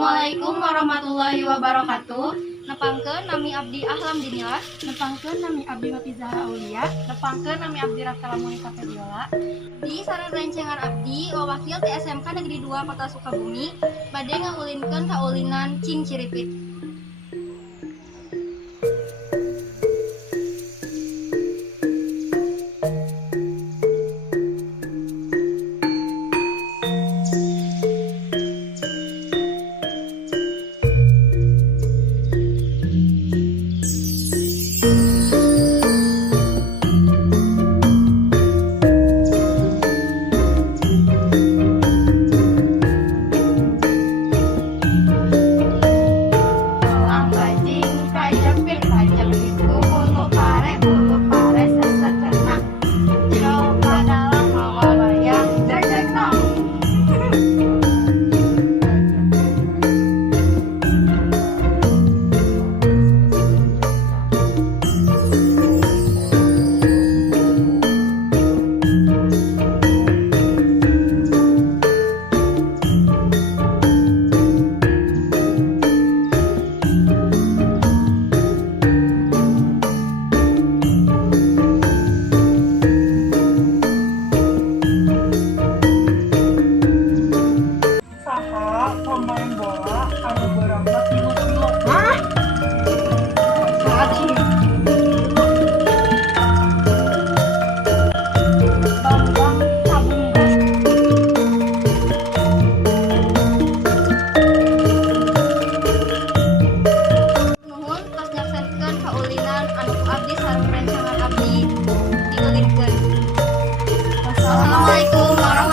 Assalamualaikum warahmatullahi wabarakatuh. Nepangkeun nami abdi Ahlam Dinilah. Nepangkeun nami abdi Mati Zahra Aulia. Nepangkeun nami abdi Rafkala Monika Febiola. Di sareng rencengan abdi wakil ti SMK Negeri 2 Kota Sukabumi bade ngaulinkeun kaulinan Cing Ciripit. Pemain bola anu berangkat 3 kilo. Hah? Saci. Bambang Sabunggas. Nuhun tos nyaksanakeun kaulinan anu ku abdi sareng rencangan abdi diulinkeun. Wassalamualaikum warahmatullahi